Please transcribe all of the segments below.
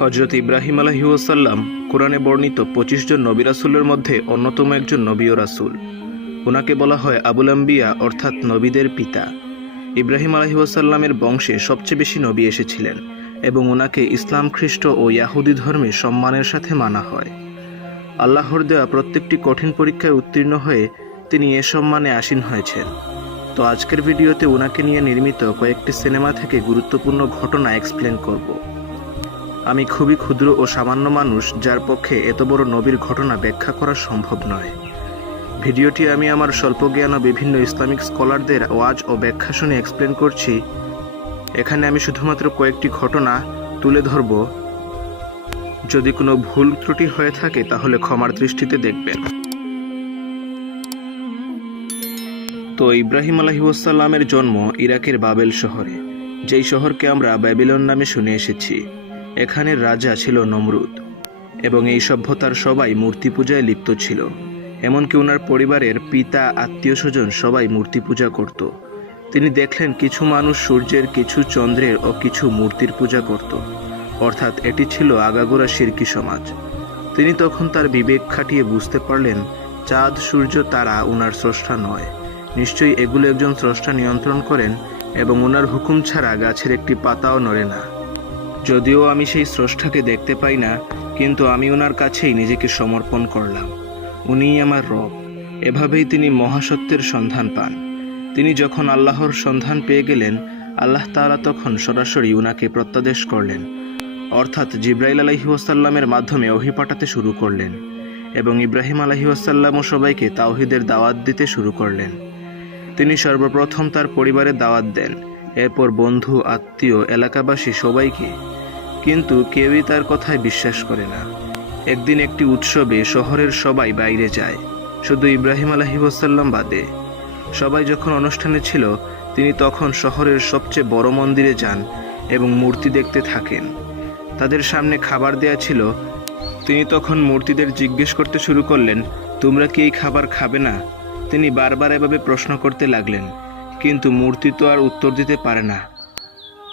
হযরত ইব্রাহিম আলাইহিস সালাম কোরআনে বর্ণিত ২৫ জন নবী রাসূলের মধ্যে অন্যতম একজন নবী ও রাসূল। ওনাকে বলা হয় আবুল আম্বিয়া অর্থাৎ নবীদের পিতা। ইব্রাহিম আলাইহিস সালামের বংশে সবচেয়ে বেশি নবী এসেছিলেন এবং ওনাকে ইসলাম, খ্রিস্ট ও ইয়াহুদি ধর্মে সম্মানের সাথে মানা হয়। আল্লাহর দেওয়া প্রত্যেকটি কঠিন পরীক্ষায় উত্তীর্ণ হয়ে তিনি এ সম্মানে আসীন হয়েছেন। তো আজকের ভিডিওতে ওনাকে নিয়ে নির্মিত কয়েকটি সিনেমা থেকে গুরুত্বপূর্ণ ঘটনা এক্সপ্লেন করব। আমি খুবই ক্ষুদ্র ও সামান্য মানুষ, যার পক্ষে এত বড় নবীর ঘটনা ব্যাখ্যা করা সম্ভব নয়। ভিডিওটি আমি আমার স্বল্প জ্ঞান ও বিভিন্ন ইসলামিক স্কলারদের ওয়াজ ও ব্যাখ্যা শুনে এক্সপ্লেন করছি। এখানে আমি শুধুমাত্র কয়েকটি ঘটনা তুলে ধরব। যদি কোনো ভুল ত্রুটি হয়ে থাকে তাহলে ক্ষমার দৃষ্টিতে দেখবেন। তো ইব্রাহিম আলাইহিস সালামের জন্ম ইরাকের বাবেল শহরে, যেই শহরকে আমরা ব্যাবিলন নামে শুনে এসেছি। এখানের রাজা ছিল নমরুদ এবং এই সভ্যতার সবাই মূর্তি পূজায় লিপ্ত ছিল। এমনকি ওনার পরিবারের পিতা, আত্মীয় স্বজন সবাই মূর্তি পূজা করত। তিনি দেখলেন কিছু মানুষ সূর্যের, কিছু চন্দ্রের ও কিছু মূর্তির পূজা করত, অর্থাৎ এটি ছিল আগাগোড়া শিরকি সমাজ। তিনি তখন তার বিবেক খাটিয়ে বুঝতে পারলেন চাঁদ, সূর্য, তারা ওনার স্রষ্টা নয়। নিশ্চয়ই এগুলো একজন স্রষ্টা নিয়ন্ত্রণ করেন এবং ওনার হুকুম ছাড়া গাছের একটি পাতাও নড়ে না। যদিও আমি সেই স্রষ্টাকে দেখতে পাই না, কিন্তু আমি ওনার কাছেই নিজেকে সমর্পণ করলাম। উনিই আমার রব। এভাবেই তিনি মহাসত্যের সন্ধান পান। তিনি যখন আল্লাহর সন্ধান পেয়ে গেলেন, আল্লাহ তাআলা তখন সরাসরি উনাকে প্রত্যাদেশ করলেন, অর্থাৎ জিবরাইল আলাইহিস সালামের মাধ্যমে ওহী পাঠাতে শুরু করলেন এবং ইব্রাহিম আলাইহিস সালামও সবাইকে তাওহীদের দাওয়াত দিতে শুরু করলেন। তিনি সর্বপ্রথম তার পরিবারের দাওয়াত দেন, এরপর বন্ধু, আত্মীয়, এলাকাবাসী সবাইকে, কিন্তু কেউই তার কথায় বিশ্বাস করে না। একদিন একটি উৎসবে শহরের সবাই বাইরে যায়, শুধু ইব্রাহিম আলাইহিস সালাম বাদে। সবাই যখন অনুষ্ঠানে ছিল, তিনি তখন শহরের সবচেয়ে বড় মন্দিরে যান এবং মূর্তি দেখতে থাকেন। তাদের সামনে খাবার দেয়া ছিল। তিনি তখন মূর্তিদের জিজ্ঞেস করতে শুরু করলেন, তোমরা কি এই খাবার খাবে না? তিনি বারবার এভাবে প্রশ্ন করতে লাগলেন, কিন্তু মূর্তি তো আর উত্তর দিতে পারে না।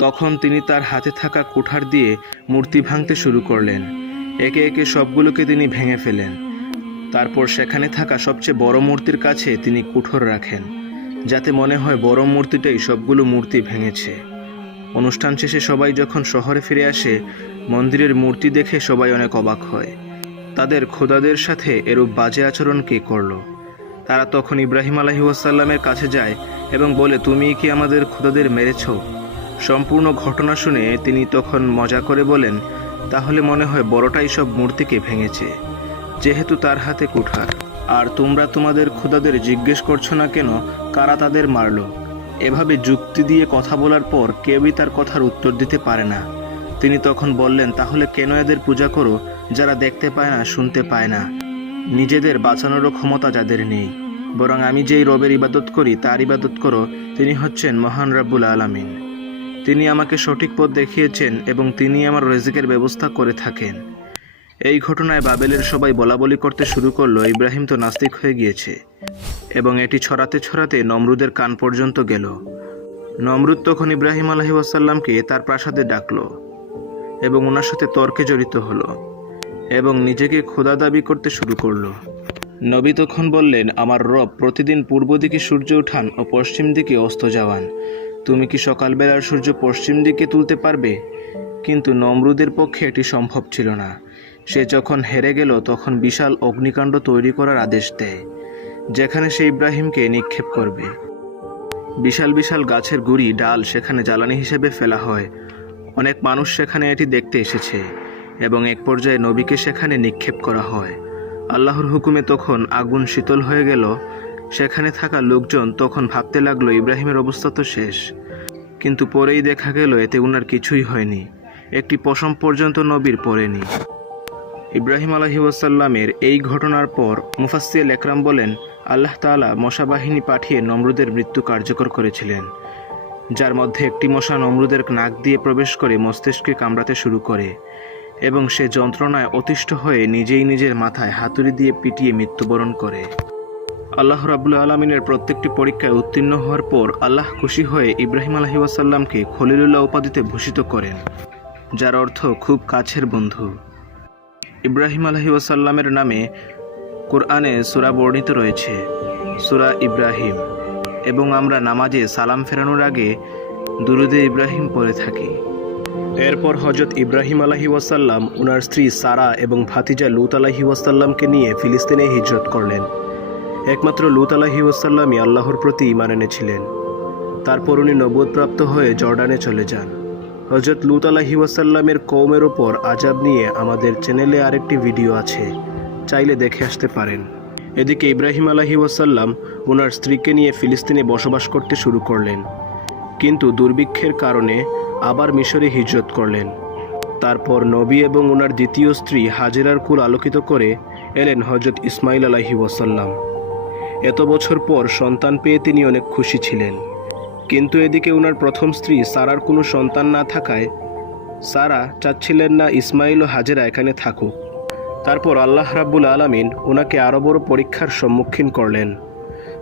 তখন তিনি তার হাতে থাকা কুঠার দিয়ে মূর্তি ভাঙতে শুরু করলেন। একে একে সবগুলোকে তিনি ভেঙে ফেলেন। তারপর সেখানে থাকা সবচেয়ে বড় মূর্তির কাছে তিনি কুঠোর রাখেন, যাতে মনে হয় বড় মূর্তিটাই সবগুলো মূর্তি ভেঙেছে। অনুষ্ঠান শেষে সবাই যখন শহরে ফিরে আসে, মন্দিরের মূর্তি দেখে সবাই অনেক অবাক হয়। তাদের খোদাদের সাথে এরূপ বাজে আচরণ কে করলো? তারা তখন ইব্রাহিম আলাইহিস সালামের কাছে যায় এবং বলে, তুমি কি আমাদের খোদাদের মেরেছ? সম্পূর্ণ ঘটনা শুনে তিনি তখন মজা করে বলেন, তাহলে মনে হয় বড়টাই সব মূর্তিকে ভেঙেছে, যেহেতু তার হাতে কুঠার। আর তোমরা তোমাদের খোদাদের জিজ্ঞেস করছো না কেন কারা তাদের মারল? এভাবে যুক্তি দিয়ে কথা বলার পর কেউই তার কথার উত্তর দিতে পারে না। তিনি তখন বললেন, তাহলে কেন এদের পূজা করো যারা দেখতে পায় না, শুনতে পায় না, নিজেদের বাঁচানোরও ক্ষমতা যাদের নেই? বরং আমি যেই রবের ইবাদত করি তার ইবাদত করো। তিনি হচ্ছেন মহান রব্বুল আলামিন। তিনি আমাকে সঠিক পথ দেখিয়েছেন এবং তিনি আমার রিজিকের ব্যবস্থা করে থাকেন। এই ঘটনায় বাবেলের সবাই বলাবলি করতে শুরু করলো, ইব্রাহিম তো নাস্তিক হয়ে গিয়েছে, এবং এটি ছড়াতে ছড়াতে নমরুদের কান পর্যন্ত গেল। নমরুদ তখন ইব্রাহিম আলাইহিস সালামকে তার প্রাসাদে ডাকলো এবং ওনার সাথে তর্কে জড়িত হলো এবং নিজেকে খোদা দাবি করতে শুরু করলো। নবী তখন বললেন, আমার রব প্রতিদিন পূর্ব দিকে সূর্য উঠান ও পশ্চিম দিকে অস্ত যাওয়ান। তুমি কি সকালবেলার সূর্য পশ্চিম দিকে তুলতে পারবে? কিন্তু নমরুদের পক্ষে এটি সম্ভব ছিল না। সে যখন হেরে গেল, তখন বিশাল অগ্নিকাণ্ড তৈরি করার আদেশ দেয়, যেখানে সে ইব্রাহিমকে নিক্ষেপ করবে। বিশাল বিশাল গাছের গুড়ি, ডাল সেখানে জ্বালানি হিসেবে ফেলা হয়। অনেক মানুষ সেখানে এটি দেখতে এসেছে এবং এক পর্যায়ে নবীকে সেখানে নিক্ষেপ করা হয়। আল্লাহর হুকুমে তখন আগুন শীতল হয়ে গেল। সেখানে থাকা লোকজন তখন ভাবতে লাগলো, ইব্রাহিমের অবস্থা তো শেষ। কিন্তু পরেই দেখা গেল এতে উনার কিছুই হয়নি, একটি পশম পর্যন্ত নবীর পড়েনি। ইব্রাহিম আলাইহিস সালামের এই ঘটনার পর মুফাসসির একরাম বলেন, আল্লাহ তাআলা মশা বাহিনী পাঠিয়ে নমরুদের মৃত্যু কার্যকর করেছিলেন, যার মধ্যে একটি মশা নমরুদের নাক দিয়ে প্রবেশ করে মস্তিষ্কে কামড়াতে শুরু করে এবং সে যন্ত্রণায় অতিষ্ঠ হয়ে নিজেই নিজের মাথায় হাতুড়ি দিয়ে পিটিয়ে মৃত্যুবরণ করে। আল্লাহ রাব্বুল আলামিনের প্রত্যেকটি পরীক্ষায় উত্তীর্ণ হওয়ার পর আল্লাহ খুশি হয়ে ইব্রাহিম আলাইহিস সালামকে খলিলুল্লাহ উপাধিতে ভূষিত করেন। যার অর্থ খুব কাছের বন্ধু। ইব্রাহিম আলাইহিস সালামের নামে কোরআনে সূরা বর্ণিত রয়েছে, সূরা ইব্রাহিম, এবং আমরা নামাজে সালাম ফেরানোর আগে দুরুদে ইব্রাহিম পড়ে থাকি। এরপর হযরত ইব্রাহিম আলাইহিস সালাম ওনার স্ত্রী সারা এবং ভাতিজা লূত আলাইহিস সালামকে নিয়ে ফিলিস্তিনে হিজরত করলেন। একমাত্র লূত আলাইহিস সালামই আল্লাহর প্রতি ঈমান এনেছিলেন। তারপর উনি নবুয়তপ্রাপ্ত হয়ে জর্ডানে চলে যান। হযরত লূত আলাইহিস সালামের কওমের ওপর আযাব নিয়ে আমাদের চ্যানেলে আরেকটি ভিডিও আছে, চাইলে দেখে আসতে পারেন। এদিকে ইব্রাহিম আলাইহিস সালাম ওনার স্ত্রীকে নিয়ে ফিলিস্তিনে বসবাস করতে শুরু করলেন, কিন্তু দুর্ভিক্ষের কারণে আবার মিশরে হিজরত করলেন। তারপর নবী এবং ওনার দ্বিতীয় স্ত্রী হাজেরার কুল আলোকিত করে এলেন হযরত ইসমাইল আলাইহিস সালাম। এত বছর পর সন্তান পেয়ে তিনি অনেক খুশি ছিলেন, কিন্তু এদিকে ওনার প্রথম স্ত্রী সারার কোনো সন্তান না থাকায় সারা চাচ্ছিলেন না ইসমাইল ও হাজেরা এখানে থাকুক। তারপর আল্লাহ রাব্বুল আলামিন ওনাকে আরও বড় পরীক্ষার সম্মুখীন করলেন।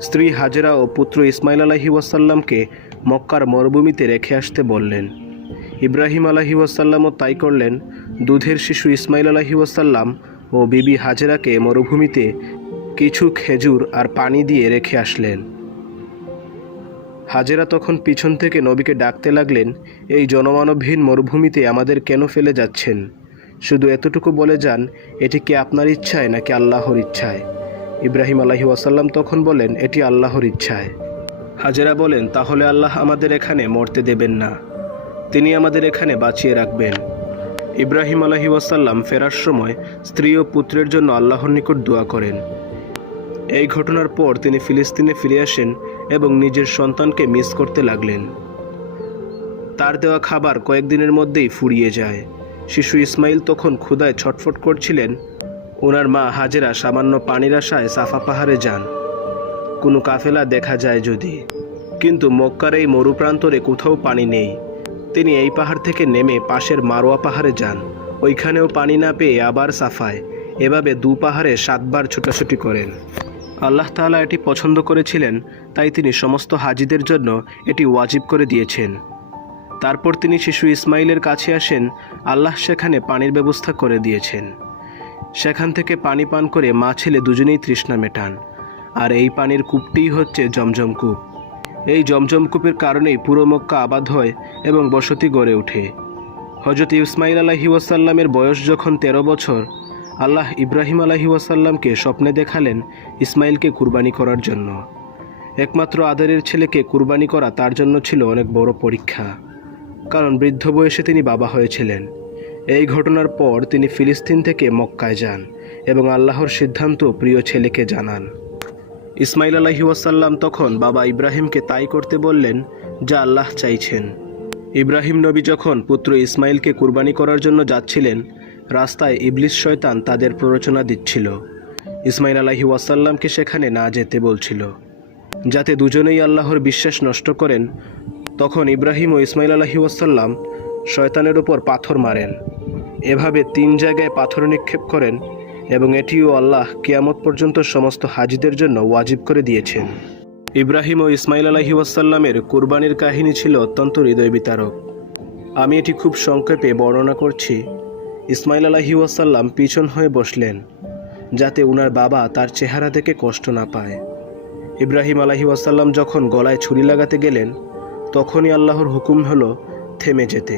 স্ত্রী হাজেরা ও পুত্র ইসমাইল আলাইহিস সালামকে মক্কার মরুভূমিতে রেখে আসতে বললেন। ইব্রাহিম আলাইহিস সালামও তাই করলেন। দুধের শিশু ইসমাইল আলাইহিস সালাম ও বিবি হাজেরাকে মরুভূমিতে কিছু খেজুর আর পানি দিয়ে রেখে আসলেন। হাজেরা তখন পিছন থেকে নবীকে ডাকতে লাগলেন, এই জনমানবহীন মরুভূমিতে আমাদের কেন ফেলে যাচ্ছেন? শুধু এতটুকু বলে যান, এটি কি আপনার ইচ্ছায় নাকি আল্লাহর ইচ্ছায়? ইব্রাহিম আলাইহিস সালাম তখন বলেন, এটি আল্লাহর ইচ্ছায়। হাজেরা বলেন, তাহলে আল্লাহ আমাদের এখানে মরতে দেবেন না, তিনি আমাদের এখানে বাঁচিয়ে রাখবেন। ইব্রাহিম আলাইহিস সালাম ফেরার সময় স্ত্রী ও পুত্রের জন্য আল্লাহর নিকট দোয়া করেন। এই ঘটনার পর তিনি ফিলিস্তিনে ফিরে আসেন এবং নিজের সন্তানকে মিস করতে লাগলেন। তার দেওয়া খাবার কয়েকদিনের মধ্যেই ফুরিয়ে যায়। শিশু ইসমাইল তখন ক্ষুধায় ছটফট করছিলেন। ওনার মা হাজেরা সামান্য পানির আশায় সাফা পাহাড়ে যান, কোনো কাফেলা দেখা যায় যদি, কিন্তু মক্কার এই মরুপ্রান্তরে কোথাও পানি নেই। তিনি এই পাহাড় থেকে নেমে পাশের মারোয়া পাহাড়ে যান, ওইখানেও পানি না পেয়ে আবার সাফায়, এভাবে 2 পাহাড়ে 7 বার ছোটাছুটি করেন। আল্লাহ তাআলা এটি পছন্দ করেছিলেন, তাই তিনি সমস্ত হাজিদের জন্য এটি ওয়াজিব করে দিয়েছেন। তারপর তিনি শিশু ইসমাইলের কাছে আসেন। আল্লাহ সেখানে পানির ব্যবস্থা করে দিয়েছেন। সেখান থেকে পানি পান করে মা ছেলে দুজনেই তৃষ্ণা মেটান। আর এই পানির কূপটিই হচ্ছে জমজম কূপ। এই জমজম কূপের কারণেই পুরো মক্কা আবাদ হয় এবং বসতি গড়ে ওঠে। হযরত ইসমাইল আলাইহিস সালামের বয়স যখন 13 বছর, আল্লাহ ইব্রাহিম আলাইহিস সালামকে স্বপ্নে দেখালেন ইসমাইলকে কুরবানি করার জন্য। একমাত্র আদরের ছেলেকে কুরবানি করা তার জন্য ছিল অনেক বড় পরীক্ষা, কারণ বৃদ্ধ বয়সে তিনি বাবা হয়েছিলেন। এই ঘটনার পর তিনি ফিলিস্তিন থেকে মক্কায় যান এবং আল্লাহর সিদ্ধান্ত প্রিয় ছেলেকে জানান। ইসমাইল আলাইহিস সালাম তখন বাবা ইব্রাহিমকে তাই করতে বললেন যা আল্লাহ চাইছেন। ইব্রাহিম নবী যখন পুত্র ইসমাইলকে কুরবানি করার জন্য যাচ্ছিলেন, রাস্তায় ইবলিস শয়তান তাদের প্ররোচনা দিচ্ছিল ইসমাইল আলাইহিস সালামকে সেখানে না যেতে বলছিল, যাতে দুজনেই আল্লাহর বিশ্বাস নষ্ট করেন। তখন ইব্রাহিম ও ইসমাইল আলাইহিস সালাম শয়তানের উপর পাথর মারেন। এভাবে 3 জায়গায় পাথর নিক্ষেপ করেন এবং এটিও আল্লাহ কিয়ামত পর্যন্ত সমস্ত হাজিদের জন্য ওয়াজিব করে দিয়েছেন। ইব্রাহিম ও ইসমাইল আলাইহিস সালামের কুরবানির কাহিনী ছিল অত্যন্ত হৃদয় বিতারক। আমি এটি খুব সংক্ষেপে বর্ণনা করছি। ইসমাইল আলাইহিস সালাম পিছন হয়ে বসলেন, যাতে উনার বাবা তার চেহারা দেখে কষ্ট না পায়। ইব্রাহিম আলাইহিস সালাম যখন গলায় ছুরি লাগাতে গেলেন, তখনই আল্লাহর হুকুম হলো থেমে যেতে,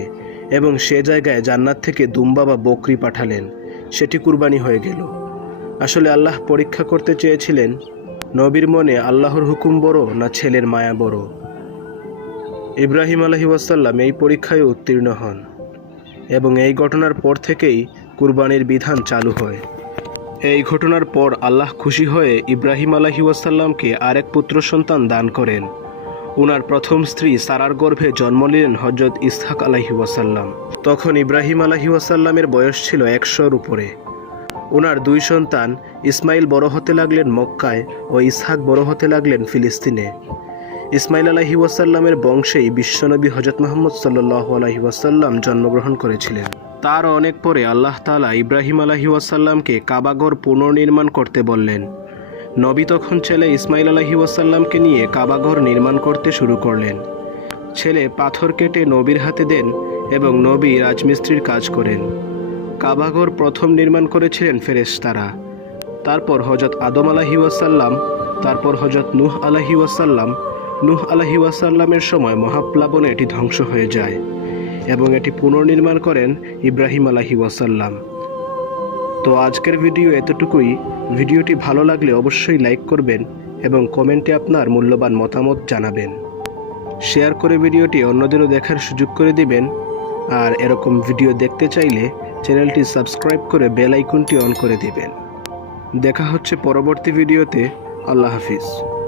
এবং সে জায়গায় জান্নাত থেকে দুম্বা বা বকরি পাঠালেন। সেটি কুরবানি হয়ে গেল। আসলে আল্লাহ পরীক্ষা করতে চেয়েছিলেন নবীর মনে আল্লাহর হুকুম বড় না ছেলের মায়া বড়। ইব্রাহিম আলাইহিস সালাম এই পরীক্ষায় উত্তীর্ণ হন এবং এই ঘটনার পর থেকেই কুরবানির বিধান চালু হয়। এই ঘটনার পর আল্লাহ খুশি হয়ে ইব্রাহিম আলাইহিস সালামকে আরেক পুত্র সন্তান দান করেন। উনার প্রথম স্ত্রী সারার গর্ভে জন্ম নিলেন হযরত ইসহাক আলাইহিস সালাম। তখন ইব্রাহিম আলাইহিস সালামের বয়স ছিল 100-র উপরে। উনার 2 সন্তান ইসমাইল বড় হতে লাগলেন মক্কায় ও ইসহাক বড় হতে লাগলেন ফিলিস্তিনে। ইসমাইল আলাইহিস সালামের বংশেই বিশ্বনবী হযরত মুহাম্মদ সাল্লাল্লাহু আলাইহি ওয়াসাল্লাম জন্মগ্রহণ করেছিলেন। তার অনেক পরে আল্লাহ তাআলা ইব্রাহিম আলাইহিস সালামকে কাবাঘর পুনর্নির্মাণ করতে বললেন। নবী তখন ছেলে ইসমাইল আলাইহিস সালামকে নিয়ে কাবাঘর নির্মাণ করতে শুরু করলেন। ছেলে পাথর কেটে নবীর হাতে দেন এবং নবী রাজমিস্ত্রির কাজ করেন। কাবাঘর প্রথম নির্মাণ করেছিলেন ফেরেশতারা, তারপর হযরত আদম আলাইহিস-সালাম, তারপর হযরত নূহ আলাইহিস-সালাম। নূহ আলাইহিস-সালামের সময় মহাপ্লাবনে এটি ধ্বংস হয়ে যায় এবং এটি পুনর্নির্মাণ করেন ইব্রাহিম আলাইহিস-সালাম। তো আজকের ভিডিও এতটুকুই। ভিডিওটি ভালো লাগলে অবশ্যই লাইক করবেন এবং কমেন্টে আপনার মূল্যবান মতামত জানাবেন। শেয়ার করে ভিডিওটি অন্যদেরও দেখার সুযোগ করে দিবেন। আর এরকম ভিডিও দেখতে চাইলে চ্যানেলটি সাবস্ক্রাইব করে বেল আইকনটি অন করে দিবেন। দেখা হচ্ছে পরবর্তী ভিডিওতে। আল্লাহ হাফিজ।